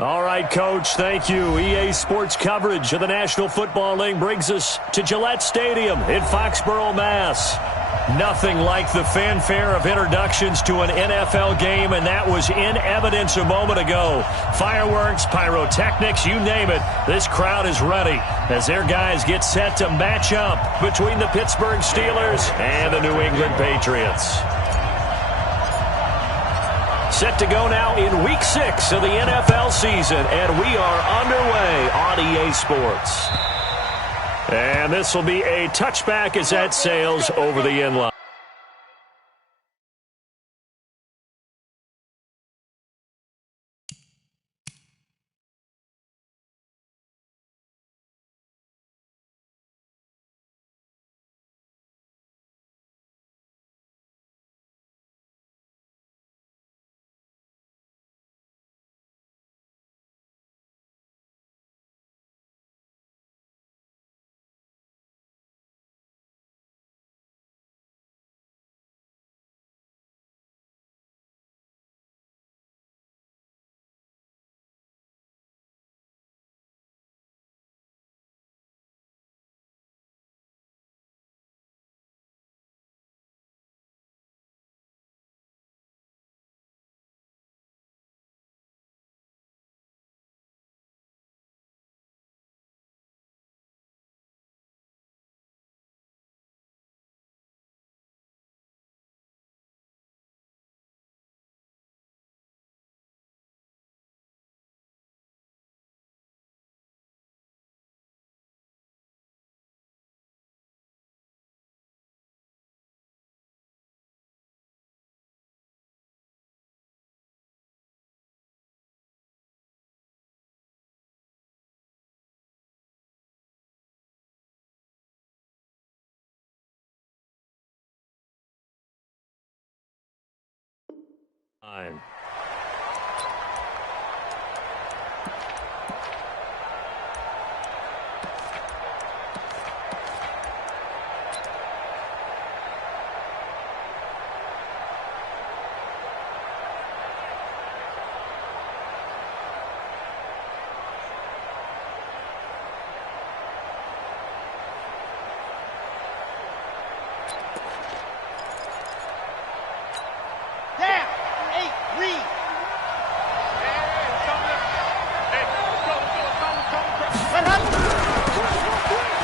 All right, Coach, thank you. EA Sports coverage of the National Football League brings us to Gillette Stadium in Foxborough, Mass. Nothing like the fanfare of introductions to an NFL game, and that was in evidence a moment ago. Fireworks, pyrotechnics, you name it. This crowd is ready as their guys get set to match up between the Pittsburgh Steelers and the New England Patriots. Set to go now in Week 6 of the NFL season, and we are underway on EA Sports. And this will be a touchback as that sails over the end line. Time.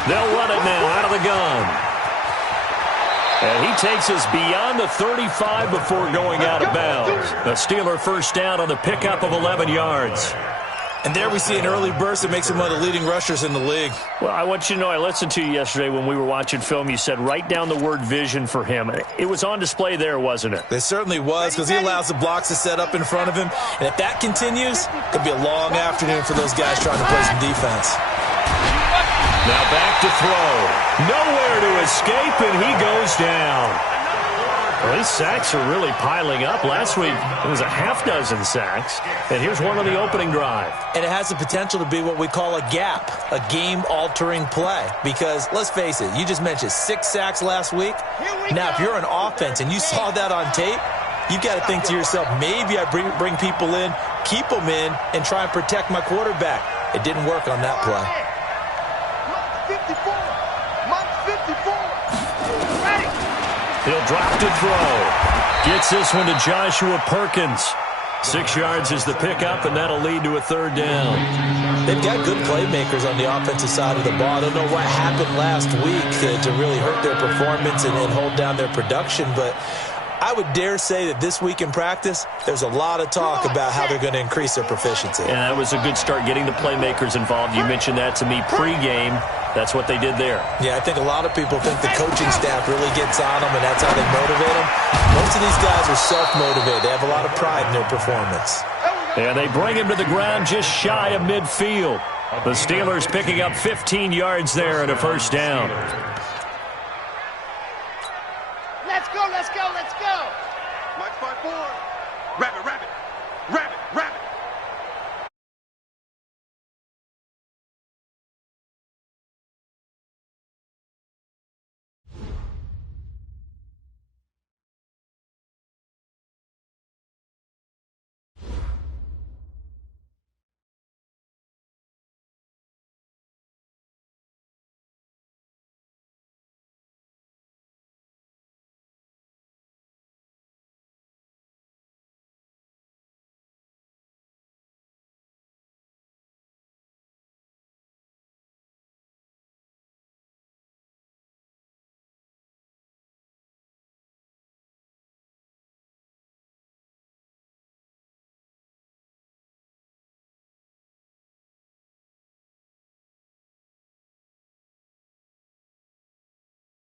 They'll run it now out of the gun. And he takes us beyond the 35 before going out of bounds. A Steeler first down on the pickup of 11 yards. And there we see an early burst that makes him one of the leading rushers in the league. Well, I want you to know, I listened to you yesterday when we were watching film. You said write down the word vision for him. It was on display there, wasn't it? It certainly was, because he allows the blocks to set up in front of him. And if that continues, it'll be a long afternoon for those guys trying to play some defense. Now back to throw. Nowhere to escape, and he goes down. Well, these sacks are really piling up. Last week, it was a half-dozen sacks. And here's one on the opening drive. And it has the potential to be what we call a gap, a game-altering play. Because, let's face it, you just mentioned 6 sacks last week. Now, if you're an offense and you saw that on tape, you've got to think to yourself, maybe I bring people in, keep them in, and try and protect my quarterback. It didn't work on that play. 54. Mike 54. Ready. He'll drop to throw. Gets this one to Joshua Perkins. 6 yards is the pickup, and that'll lead to a third down. They've got good playmakers on the offensive side of the ball. I don't know what happened last week to really hurt their performance and hold down their production, but I would dare say that this week in practice, there's a lot of talk about how they're going to increase their proficiency. And that was a good start, getting the playmakers involved. You mentioned that to me pregame. That's what they did there. Yeah, I think a lot of people think the coaching staff really gets on them, and that's how they motivate them. Most of these guys are self-motivated. They have a lot of pride in their performance. And they bring him to the ground just shy of midfield. The Steelers picking up 15 yards there and a first down.